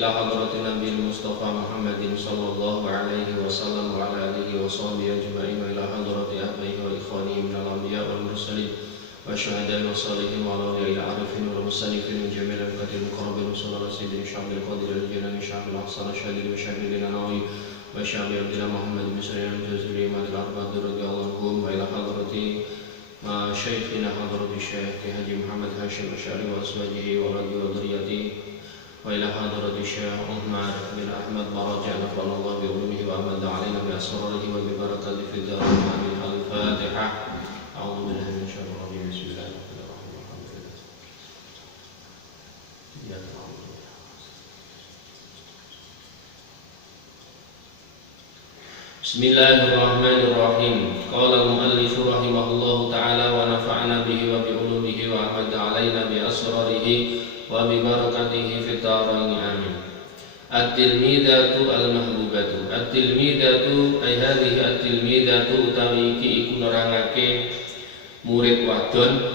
إلى حضرة النبي المصطفى محمد صلى الله عليه وسلم وعلى آله وصحبه أجمعين وإلى حضرة آبائه وإخوانه من الأنبياء والمرسلين والشهداء والصالحين والأولياء العارفين والمصنفين من جميع الأئمة المقربين وصلى على سيدنا شعب القادر الجيلاني شعب الأحصان الشهيد وشهيد النووي وشعب عبد الله محمد بن سليمان الجزري مع الأربعة رضي الله عنهم وإلى حضرة شيخنا حضرة الشيخ حاجي محمد هاشم الأشعري وأزواجه وولده وذريته وإلى حضرة الشيخ عمر بن أحمد براجع نفعنا الله بعلومه وأمد علينا بأسراره وببركاته في الدار آمين. الفاتحة. أعوذ بالله من الشيطان الرجيم. بسم الله الرحمن الرحيم. بسم الله الرحمن الرحيم. قال المؤلف رحمه الله تعالى ونفعنا به وبعلومه وأمد علينا بأسراره وببركاته في الدارين آمين. التلميذة المحبوبة. التلميذة ay hadhihi at-tilmidatu utawi iki iku nerangake murid wadon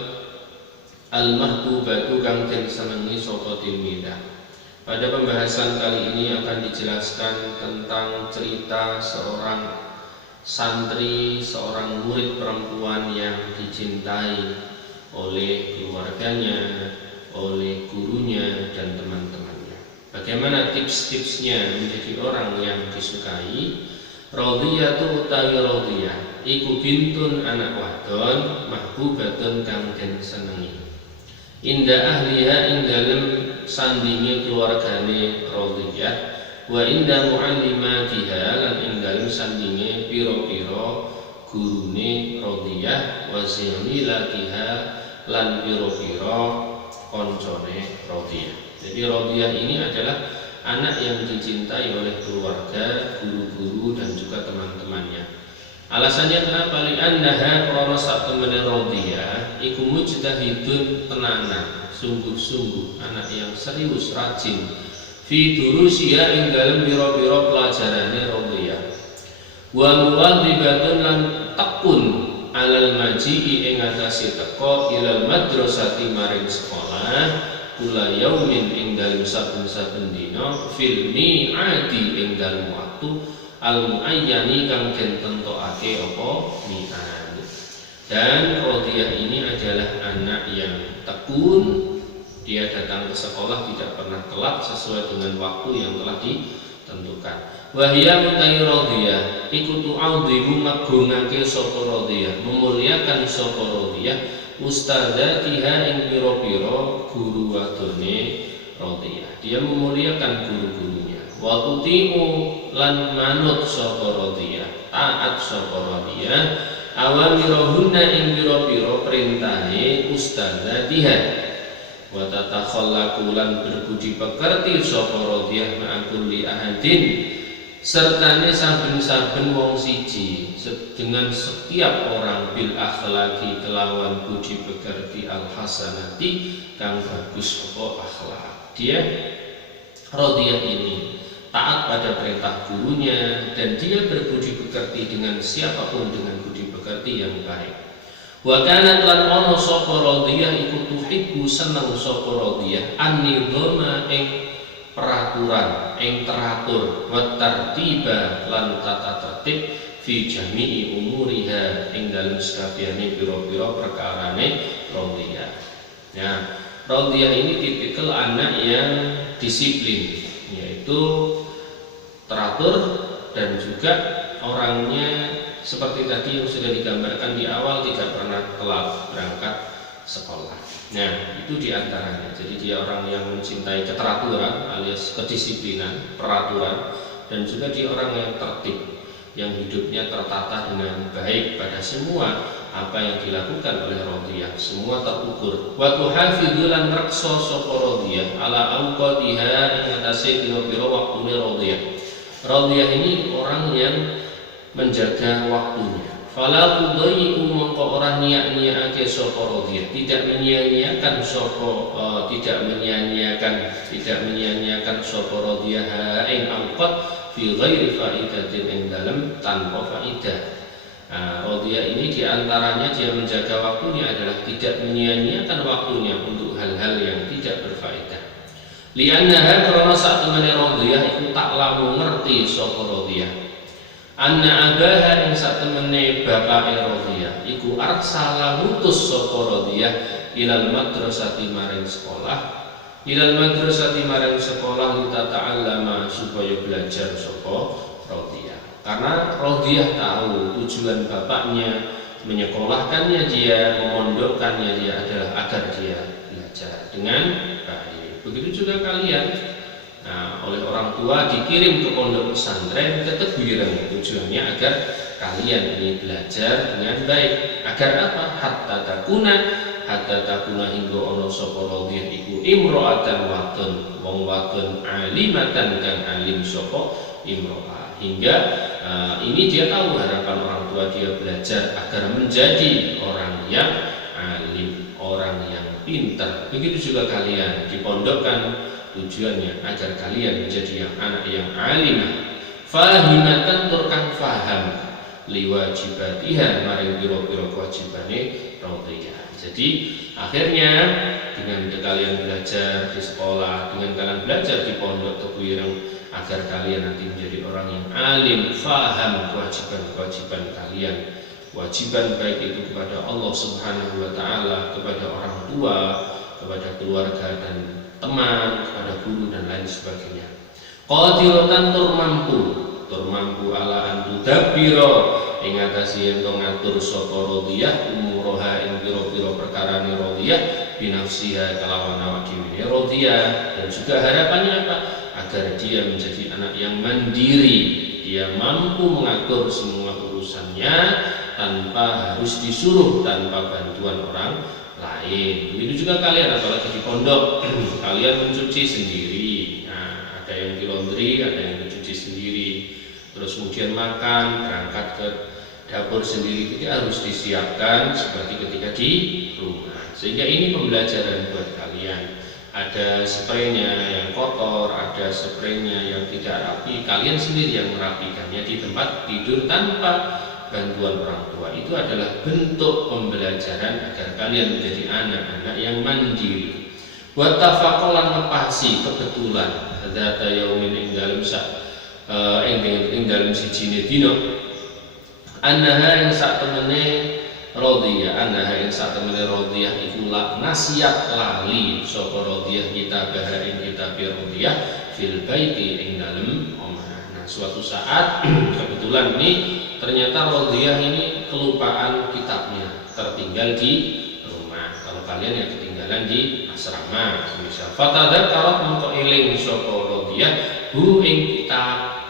al-mahbubatu kang den senengi saka tilmidah. Pada pembahasan kali ini akan dijelaskan tentang cerita seorang santri, seorang murid perempuan yang dicintai oleh keluarganya, oleh gurunya dan teman-temannya. Bagaimana tips-tipsnya menjadi orang yang disukai? Radhiyatu utawi radhiyah iku bintun anak wadon mahbubatun kang den senengi. Inda ahliha ing dalem sandinge keluargane radhiyah wa inda muallimatiha lan ing dalem sandinge pira-pira gurune radhiyah wa zimilatiha lan pira-pira koncone radhiyah. Jadi radhiyah ini adalah anak yang dicintai oleh keluarga, guru-guru dan juga teman-temannya. Alasannya kenapa? Li'annaha krana sak temene radhiyah iku mujtahidun tenanan, sungguh-sungguh anak yang serius, rajin fi durusiya ing dalem pira-pira pelajarane radhiyah. Wa muwadhibatun lan tekun alal maji'i ing atase teka ilal madrasati maring sekolah kula yaumin ing dalem saben-saben dina fil mi'ati ing dalem waktu al muayyani kang den tentokake apa mi'at. Dan radhiyah ini adalah anak yang tekun, dia datang ke sekolah tidak pernah telat sesuai dengan waktu yang telah ditentukan. Wa hiya mutai radhiyah iku tu'adhimu magungake sapa radhiyah, memuliakan sapa radhiyah ustadzatiha ing pira-pira guru wadone radhiyah. Dia memuliakan guru-gurunya. Wa tutimu lan manut sapa radhiyah, taat sapa radhiyah awamirahunna ing pira-pira perintahe ustadzatiha. Wa tatakhallaqu lan berbudi pekerti sapa radhiyah ma'akulli ahadin sertane saben-saben wong siji dengan setiap orang bil akhlaqi kelawan budi pekerti al hasanati kang bagus apa akhlak. Dia radhiyah ini taat pada perintah gurunya dan dia berbudi pekerti dengan siapapun dengan budi pekerti yang baik. Wa kanat lan ana sapa radhiyah iku tuhibbu seneng sapa radhiyah an-nidhama ing peraturan ing teratur wa tartiba lan tata tertib fi jami'i umuriha ing dalem sakabehane pira-pira perkarane radhiyah. Ya, radhiyah ini tipikal anak yang disiplin, yaitu teratur dan juga orangnya seperti tadi yang sudah digambarkan di awal tidak pernah telat berangkat sekolah. Nah, itu diantaranya. Jadi dia orang yang mencintai keteraturan alias kedisiplinan, peraturan, dan juga dia orang yang tertib, yang hidupnya tertata dengan baik pada semua apa yang dilakukan oleh radhiyah, semua terukur. Wa tuhafidzu lan raksa sapa radhiyah ala awqatiha ing atase pira-pira waktune radhiyah. Radhiyah ini orang yang menjaga waktunya. Fala tudayyu mongko ora niat-niatake sapa radhiyah, tidak menyia-nyiakan sapa radhiyah ing awqat fi ghairi faidatin ing dalem tanpa faidah. Radhiyah ini diantaranya dia menjaga waktunya adalah tidak menyia-nyiakan waktunya untuk hal-hal yang tidak berfaedah. Li'annaha karena saat temene radhiyah iku tak lamu ngerti sapa radhiyah anna abaha ing sak temene bapake radhiyah iku arsala ngutus sapa radhiyah ilal madrasati maring sekolah kita ta'allama supaya belajar sapa radhiyah. Karena radhiyah tahu tujuan bapaknya menyekolahkannya dia, memondokkannya dia adalah agar dia belajar dengan baik. Begitu juga kalian. Nah, oleh orang tua dikirim ke pondok pesantren keteguran tujuannya agar kalian ini belajar dengan baik. Agar apa? Hatta takuna hingga ono sapa radhiyah iku imro'atan wadon wong wadon alimatan kang alim sapa imro'ah. Hingga ini dia tahu harapan orang tua dia belajar agar menjadi orang yang alim, orang yang pintar. Begitu juga kalian dipondokkan tujuannya agar kalian menjadi anak yang alimah, fahimatan tur kang faham liwajibatiha maring pira-pira kewajibane radhiyah. Jadi akhirnya dengan kalian belajar di sekolah, dengan kalian belajar di pondok Tebu Ireng, agar kalian nanti menjadi orang yang alim, faham kewajiban-kewajiban kalian, kewajiban baik itu kepada Allah Subhanahu wa taala, kepada orang tua, kepada keluarga dan teman, kepada guru dan lain sebagainya. Qadiratan tur mampu ala antudabiro ing atase yen to ngatur sapa radhiyah umuraha ing pira-pira perkarane radhiyah binafsiha kelawan awak dhewe radhiyah. Dan juga harapannya apa? Agar dia menjadi anak yang mandiri, dia mampu mengatur semua urusannya tanpa harus disuruh, tanpa bantuan orang lain. Begitu juga kalian, apalagi di pondok, kalian mencuci sendiri. Nah, ada yang di laundry, ada yang mencuci sendiri. Terus kemudian makan, berangkat ke dapur sendiri, itu harus disiapkan seperti ketika di rumah. Sehingga ini pembelajaran buat kalian. Ada spraynya yang kotor, ada spraynya yang tidak rapi, kalian sendiri yang merapikannya di tempat tidur tanpa bantuan orang tua. Itu adalah bentuk pembelajaran agar kalian menjadi anak-anak yang mandiri. Wa tafaqalan ngepasi kebetulan data yaumin ing dalem sijine dina annaha ing sak temene radhiyah iku nasiat lali sapa radhiyah kitabah ing kitab radhiyah fil baiti ing dalem omah. Nah, suatu saat kebetulan ini ternyata radhiyah ini kelupaan kitabnya, tertinggal di rumah. Kalau kalian yang ketinggalan di asrama, misal fatadzakarat mongko eling sapa radhiyah hu ing kitab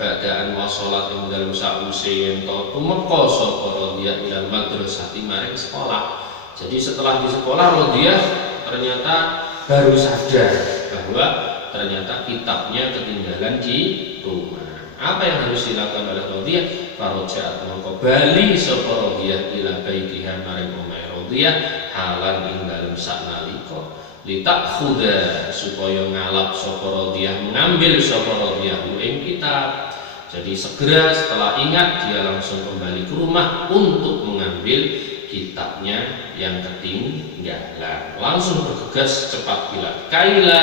badaan wasolat ing dalem sause yen to tumeka sapa radhiyah ilal madrasati maring sekolah. Jadi setelah di sekolah radhiyah ternyata baru sadar bahwa ternyata kitabnya ketinggalan di rumah. Apa yang harus dilakukan oleh radhiyah? Farajaat mongko bali sapa radhiyah ila baitiha maring omahe radhiyah halan ing dalem saknalika litakhudha supaya ngalap sapa radhiyah, mengambil sapa radhiyah ing kitab. Jadi segera setelah ingat dia langsung kembali ke rumah untuk mengambil kitabnya yang ketinggalan. Langsung bergegas cepat bila kaila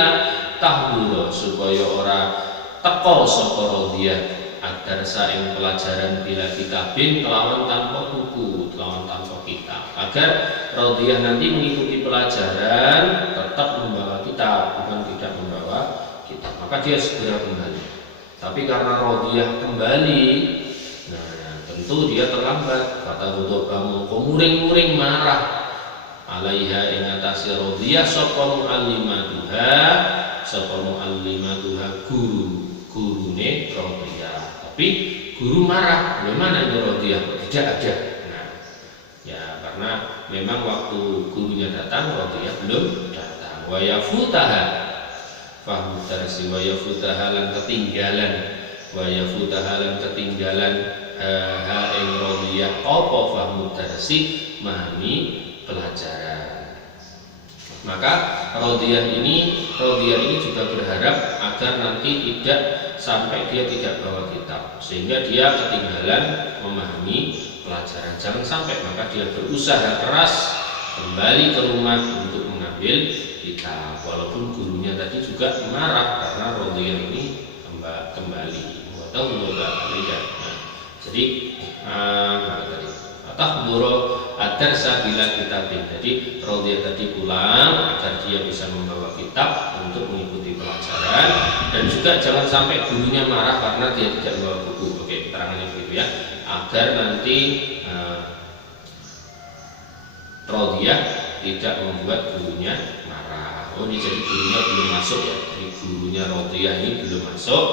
tahdura supaya ora teko sapa radhiyah agar saing pelajaran bila kitabin kelawan tanpa buku, kelawan tanpa kitab. Agar radhiyah nanti mengikuti pelajaran tetap membawa kitab, bukan tidak membawa kitab. Maka dia segera kembali. Tapi karena radhiyah kembali, nah tentu dia terlambat. Kata Ghadabah mongko muring-muring marah alaiha ing atase radhiyah sapa muallimatuha gurune radhiyah. Tapi guru marah, bagaimana itu radhiyah tidak ada. Nah, ya karena memang waktu gurunya datang radhiyah belum datang. Wa yafutaha fahmu darsi wa yafutaha lan ketinggalan ha ing radhiyah apa fahmu darsi memahami pelajaran. Maka radhiyah ini juga berharap agar nanti tidak sampai dia tidak bawa kitab, sehingga dia ketinggalan memahami pelajaran. Jangan sampai, maka dia berusaha keras kembali ke rumah untuk mengambil kitab, walaupun gurunya tadi juga marah karena Rodiyah ini kembali atau lihat. Jadi tadi tahduru ad-darsa bila kitabin. Jadi Rodiyah tadi pulang agar dia bisa membawa kitab untuk mengikuti pelajaran, dan juga jangan sampai gurunya marah karena dia tidak membawa buku. Oke, keterangannya begitu ya, agar nanti Rodiyah tidak membuat gurunya marah. Oh, ini jadi gurunya belum masuk ya. Jadi gurunya Rodiyah ini belum masuk,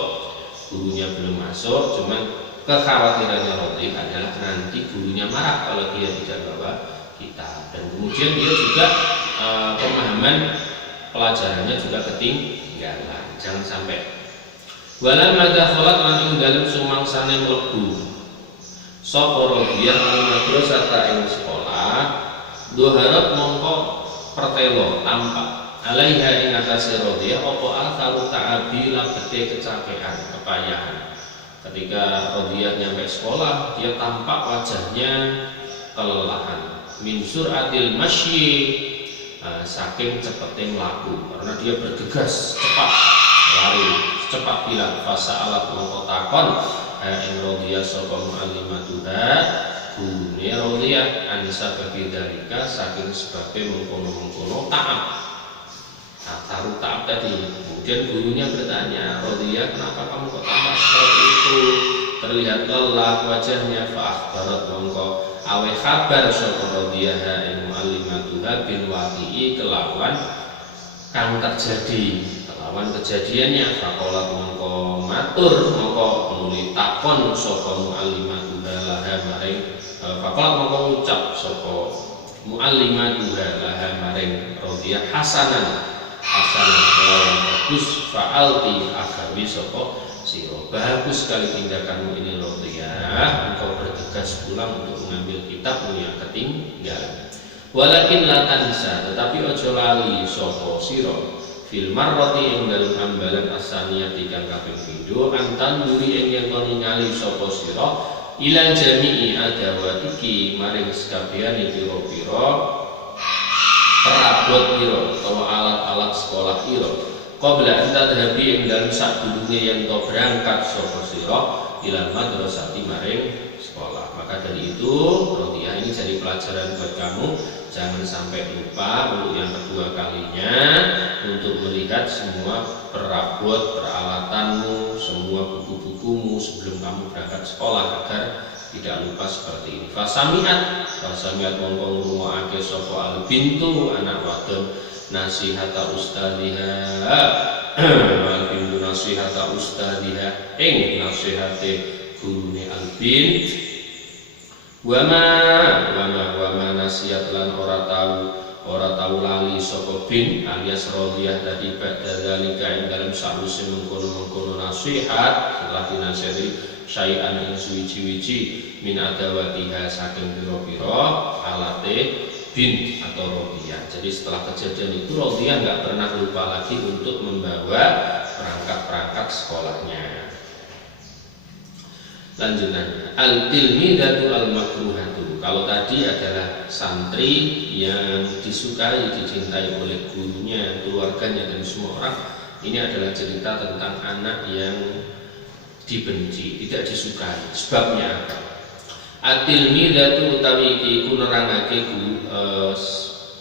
cuman kekhawatirannya Rodiyah adalah nanti gurunya marah kalau dia tidak bawa kitab, dan kemudian dia juga pemahaman pelajarannya juga ketinggalan. Jangan sampai. Walam madakhalat lan ing dalem sumangsane mlebu sapa Rodiyah al-madrasata ing sekolah, doharat mongko pertelo tampak alaiha ing atase Rodiyah apa al-karu ta'abi labete kecapean, kepayahan. Ketika Rodiyah nyampe sekolah, dia tampak wajahnya kelelahan. Min sur'atil masyi, saking cepetnya melaku, karena dia bergegas cepat lari cepat bilang. Fasa alat mongko takon ing Rodiyah sapa mu'allimatuha gurune Rodiyah anisa bagi dalika saking sebabnya mengkono-mengkono ta'ab. Taruh ta'ab tadi. Kemudian gurunya bertanya, Rodiyah, kenapa kamu kok tampak seperti itu? Terlihat lelah wajahnya. Fa'akhbarat mongko awe kabar sapa Rodiyah ing mu'allimatuha bin waqi'i kelawan kang terjadi, kelawan kejadiannya. Faqalat mongko matur, mongko nuli takon sapa mu'allimatuha laha maring faqalat mongko ngucap sapa mu'allimatuha laha maring Rodiyah hasanan kelawan bagus, fa'alti agawi sapa sira, bagus sekali tindakanmu ini Rodiyah, engkau bergegas pulang untuk mengambil kitabmu yang ketinggalan. Walakin la tansa, tetapi ojo lali sapa sira fil marrati ing dalem ambalan asaniyati kang kaping pindho antan muri ing yen ningali sapa sira ila jami'i adawatiki maring sekabehane pira-pira perabot ira utawa alat-alat sekolah ira qabla anta dhahabi ing dalem sadurunge yen to berangkat sapa sira ila madrasati maring sekolah. Maka dari itu Rodiyah ini jadi pelajaran buat kamu, jangan sampai lupa untuk yang kedua kalinya untuk melihat semua perabot peralatanmu, semua buku-bukumu sebelum kamu berangkat sekolah agar tidak lupa seperti ini. Fasamiat mongko ngrungokake sapa al bintu anak wadon nasihata ustadiha al bintu nasihata ustadiha ing nasihate gurune al bint wama nasihat lan ora tahu lali sapa bin alias Rodiyah tadi badha zalika ing dalem sakwise mengkono-mengkono nasihat setelah dinasihati syai'an ing suwiji-wiji min adawatiha saking pira-pira alate bin atau Rodiyah. Jadi setelah kejadian itu Rodiyah nggak pernah lupa lagi untuk membawa perangkat-perangkat sekolahnya. Lanjutannya al-tilmidatu al-makruhatu. Kalau tadi adalah santri yang disukai, dicintai oleh gurunya, keluarganya dan semua orang, ini adalah cerita tentang anak yang dibenci, tidak disukai. Sebabnya apa? At-tilmidatu utawi iku nerangake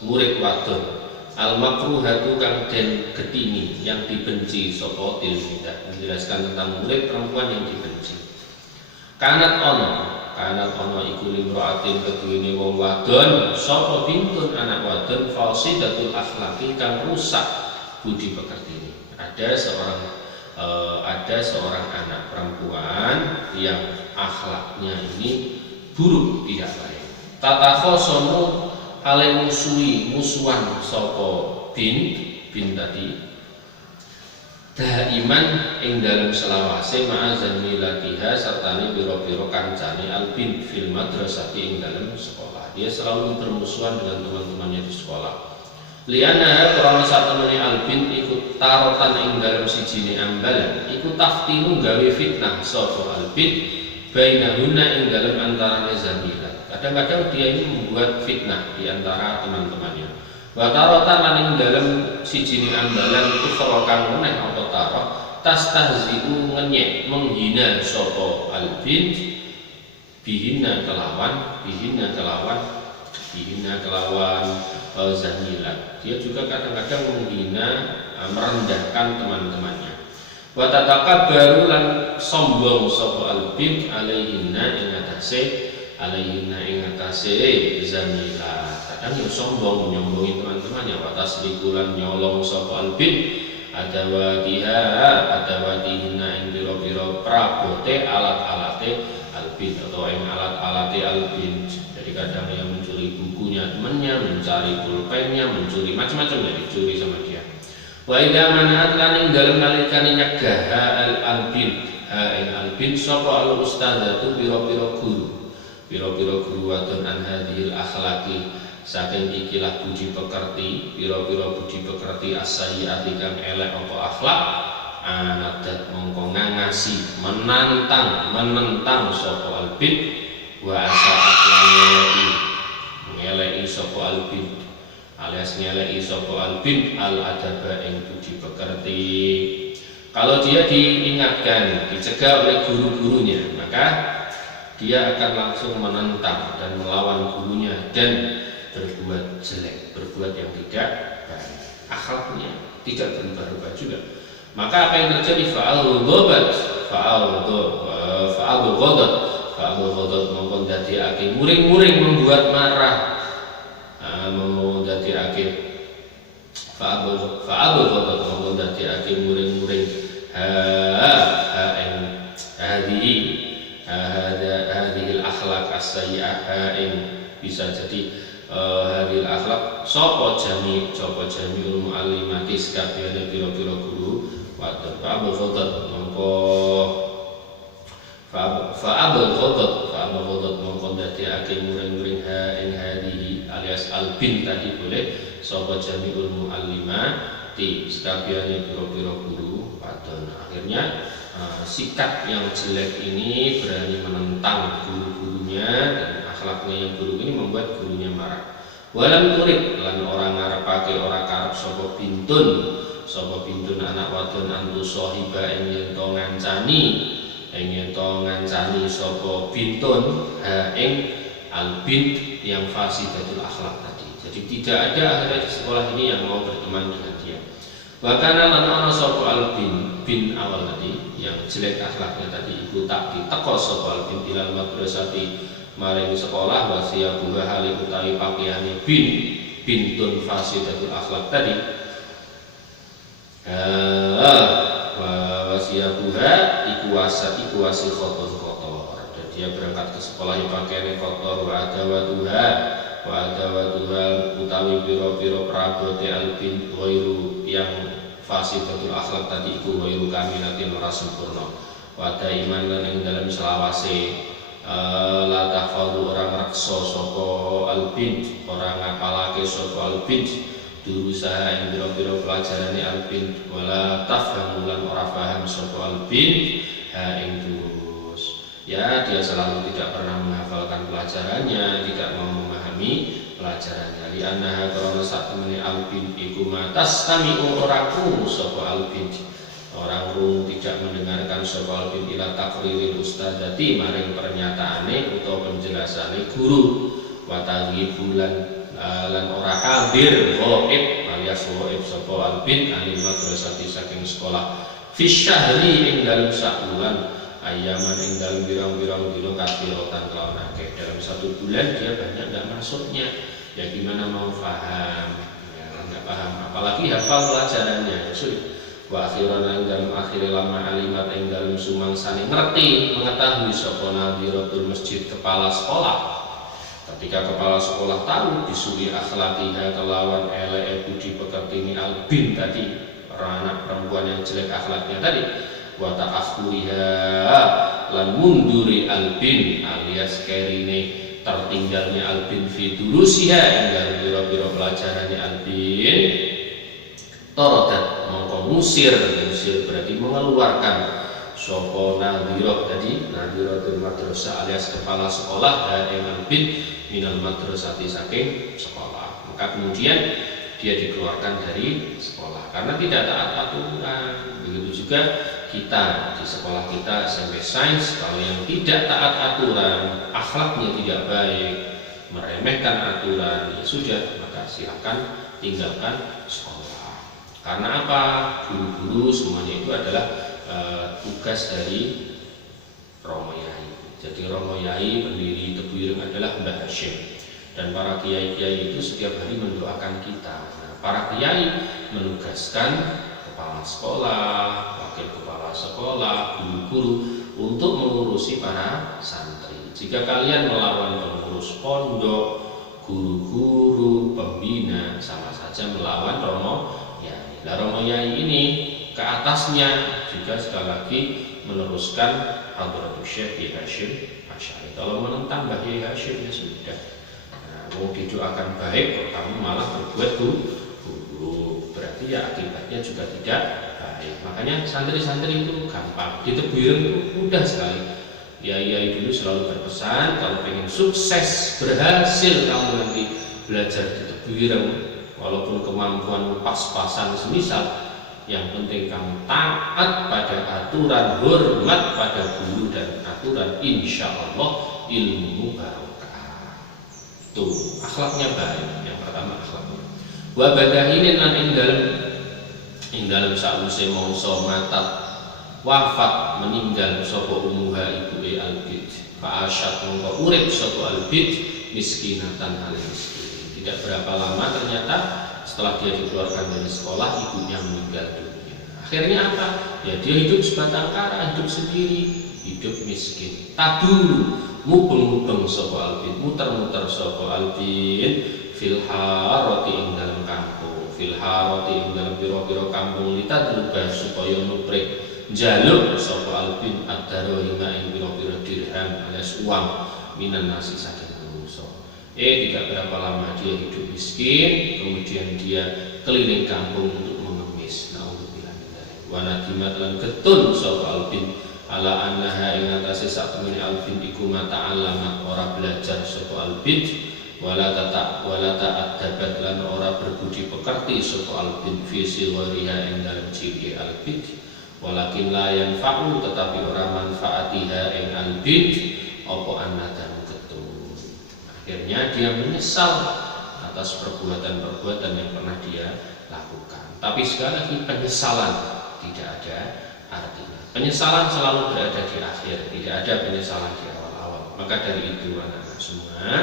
murid wadon. Al-makruhatu kang den getini, yang dibenci sapa tilmidah, menjelaskan tentang murid perempuan yang dibenci. Kanat ono iku limraatin keduwene wong wadon sapa bintun anak wadon fasidatul akhlaqi kang rusak budi pekerti. Ada seorang anak perempuan yang akhlaknya ini buruk, tidak baik. Tatakhosomu hale musuhan sapa bin tadi daiman ing dalam selawase ma'azani latiha sertane biro-biro kancane albin fil madrasati ing dalam sekolah. Dia selalu bermusuhan dengan teman-temannya di sekolah. Liana krana satemene albin ikut tarotan ing dalam sijine ambalan ikut taftinu gawe fitnah sapa albin bainahuna ing dalam antarane zamilat. Kadang-kadang dia ini membuat fitnah di antara teman-temannya. Wa taratan lan ing dalem siji ambalan ukhra kang meneh apa taro tastahzi'u ngenyek menghina sapa albint bihina kelawan zamilah. Dia juga kadang-kadang menghina, merendahkan teman-temannya. Wa tatakabbaru lan sombong sapa albint alaihinna ing atase zamilah. Kadang ya sombong nyombongi teman-temannya. Wa tasrikulan nyolong sapa albint adawatihinna ing pira-pira prabote alat-alate albint atau ing alat-alate albint. Jadi kadang yang mencuri bukunya temannya, mencari pulpennya, mencuri macam-macam ya dicuri sama dia. Wa idza mana'at lan ing dalem nalikane nyegah albint albint sapa al ustadzatu pira-pira guru wadon an hadhil akhlaqi saking ikilah budi pekerti pira-pira budi pekerti as-sayyi'ati kang elek apa akhlak anadat mongko ngangasi menentang sapa albint wa asa'at lan ngeleki sapa albint alias ngeleki sapa albint al adaba ing budi pekerti. Kalau dia diingatkan, dicegah oleh guru-gurunya, maka dia akan langsung menentang dan melawan gurunya dan berbuat jelek, berbuat yang tidak baik. Akhlaknya tidak berubah-ubah juga. Maka apa yang terjadi? Fa'al ghadat mongkon dadiake muring-muring membuat marah, mendadiake fa'al ghadat mongkon dadiake muring-muring hadhil akhlak as-sayyi'ah bisa jadi hadhil akhlak sapa jami'ul muallimati sakabehane pira-pira guru wadon fa'abul ghadat mongko dadiake muring-muring ing hadhihi alias albin tadi boleh sapa jami'ul muallimati sakabehane pira-pira guru wadon. Akhirnya sikap yang jelek ini berani menentang guru-gurunya dan akhlaknya yang buruk ini membuat gurunya marah. Walam turid lan orang ngarepake ora karep sapa bintun anak wadon antu sahiba ing yen to ngancani sapa bintun ing albint yang fasidatul akhlak tadi. Jadi tidak ada akhirnya di sekolah ini yang mau berteman dengan dia. Bahkan lan ana sapa albin awal tadi yang jelek akhlaknya tadi iku tak diteko sapa albin ilal madrasati maring sekolah wasiya buha hale utawi pakaiane bintun fasidatul akhlak tadi wasiya buha iku wasi kotor dan dia berangkat ke sekolah yang pakaiane kotor wa adawatuha utawi pira-pira prabote albin ghairu yang fasidatul akhlak tadi iku ghairu kamilatin ora sempurna wa iman lan ing dalam selawase la tahfadhu orang raksa sapa albint orang ngapalake sapa albint durusaha ing pira-pira pelajarane albint wala tafhamu lan ora paham sapa albint ing durus. Ya, dia selalu tidak pernah menghafalkan pelajarannya, tidak mau memahami pelajarannya. Li annaha karena sak temene albint iku matas tami'u ora krungu sapa albint. Orang krungu tidak mendengarkan sapa albint ila taqriril ustadzati maring pernyataane utawa penjelasane guru wa taghibu lan ora hadir ghaib alias ghaib sapa albint anil madrasati saking sekolah fi syahri ing dalem sak bulan ayaman ing dalem birang-birang dina kathiratan kelawan akeh. Dalam satu bulan dia banyak enggak masuknya, ya gimana mau paham ya, enggak paham apalagi hafal pelajarannya ya sulit. Wa akhiran ing dalem akhire lama alimat ing dalem sumangsane ngerti mengetahui sapa nadhiratul masjid kepala sekolah. Ketika kepala sekolah tahu disuri akhlakiha kelawan elek budi pekertini albin tadi, anak perempuan yang jelek akhlaknya tadi, wa ta'akhuriha lan munduri albin alias kerine tertinggalnya albin fi durusiha ing biro-biro pelajarannya albin torodat mongko musir berarti mengeluarkan sapa nadhirah tadi nadhiratul madrasah alias kepala sekolah yang albin minal madrasati saking sekolah. Maka kemudian dia dikeluarkan dari sekolah karena tidak taat aturan. Begitu juga kita di sekolah kita SMP Sains, kalau yang tidak taat aturan, akhlaknya tidak baik, meremehkan aturan, ya sudah, maka silakan tinggalkan sekolah. Karena apa? Guru-guru semuanya itu adalah tugas dari Romo Yai. Jadi Romo Yai pendiri Tebu Ireng adalah Mbah Hashim, dan para kiai-kiai itu setiap hari mendoakan kita. Nah, para kiai menugaskan kepala sekolah, wakil kepala sekolah, guru-guru untuk mengurusi para santri. Jika kalian melawan pengurus pondok, guru-guru, pembina, sama saja melawan Romo Yai. Nah, Romo Yai ini ke atasnya juga sekali lagi meneruskan Hadratus Syekh Kiai Hasyim Asy'ari. Kalau menentang Mbah Kiai Hasyim ya sudah. Mau didoakan baik, kok kamu malah berbuat buruk, berarti ya akibatnya juga tidak baik. Makanya santri-santri itu gampang, di Tebu Ireng itu mudah sekali. Yai dulu selalu berpesan, kalau pengen sukses, berhasil kamu nanti belajar di Tebu Ireng, walaupun kemampuan pas-pasan semisal, yang penting kamu taat pada aturan, hormat pada guru dan aturan, insya Allah ilmu barokah. Tuh, akhlaknya baik. Yang pertama akhlaknya. Wa badahinin lan ing dalem sause mangsa matat wafat meninggal sapa umuha ibuke albid. Fa asyad mongko urip sapa albid miskinatan hal miskin. Tidak berapa lama ternyata setelah dia dikeluarkan dari sekolah ibunya meninggal dunia. Akhirnya apa? Ya dia hidup sebatang kara, hidup sendiri, hidup miskin. Tak dulu mubeng-mubeng sapa albin, muter-muter sapa albin fil harati ing dalam kampung, fil harati ing dalam pira-pira kampung litadluba supaya nuprih njaluk sapa albin ad-darahima ing pira-pira dirham alias uang minan nasi saking manusa. Tidak berapa lama dia hidup miskin, kemudian dia keliling kampung untuk mengemis. Naudzubillah min dzalik. Wa nadimat lan getun sapa albin ala annaha ing atase sak temene albin iku mata alamat ora belajar sapa albin wala ta'addabat lan ora berbudi pekerti sapa albin fi silwariha ing dalem ciri albin walakin la yanfa'u tetapi ora manfaatiha ing albin apa annadamu ketun. Akhirnya dia menyesal atas perbuatan-perbuatan yang pernah dia lakukan. Tapi sekali lagi penyesalan tidak ada artinya. Penyesalan selalu berada di akhir, tidak ada penyesalan di awal-awal. Maka dari itu anak-anak semua,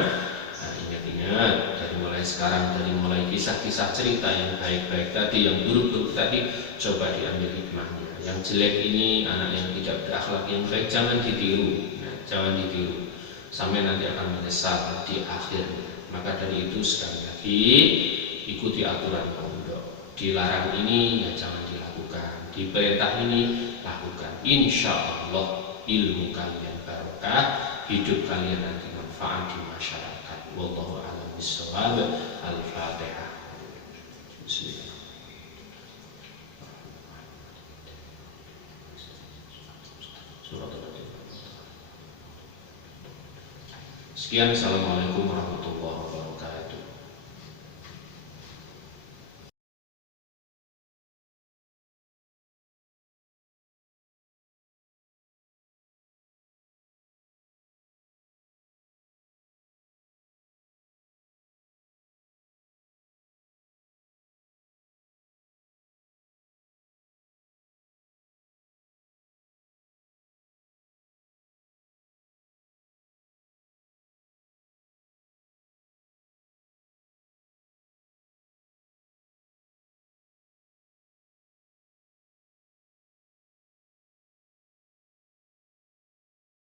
ingat-ingat dari mulai sekarang, dari mulai kisah-kisah cerita yang baik-baik tadi, yang buruk-buruk tadi, coba diambil hikmahnya. Yang jelek ini, anak yang tidak berakhlak yang baik, jangan ditiru, jangan ditiru, sampai nanti akan menyesal di akhirnya. Maka dari itu sekali lagi ikuti aturan pondok. Dilarang ini ya jangan dilakukan, diperintah ini lakukan. Insya Allah ilmu kalian barokah, hidup kalian nanti manfaat di masyarakat. Wallahu a'lam bishawab. Al-Fatihah. Bismillah. Sekian, assalamualaikum warahmatullahi wabarakatuh.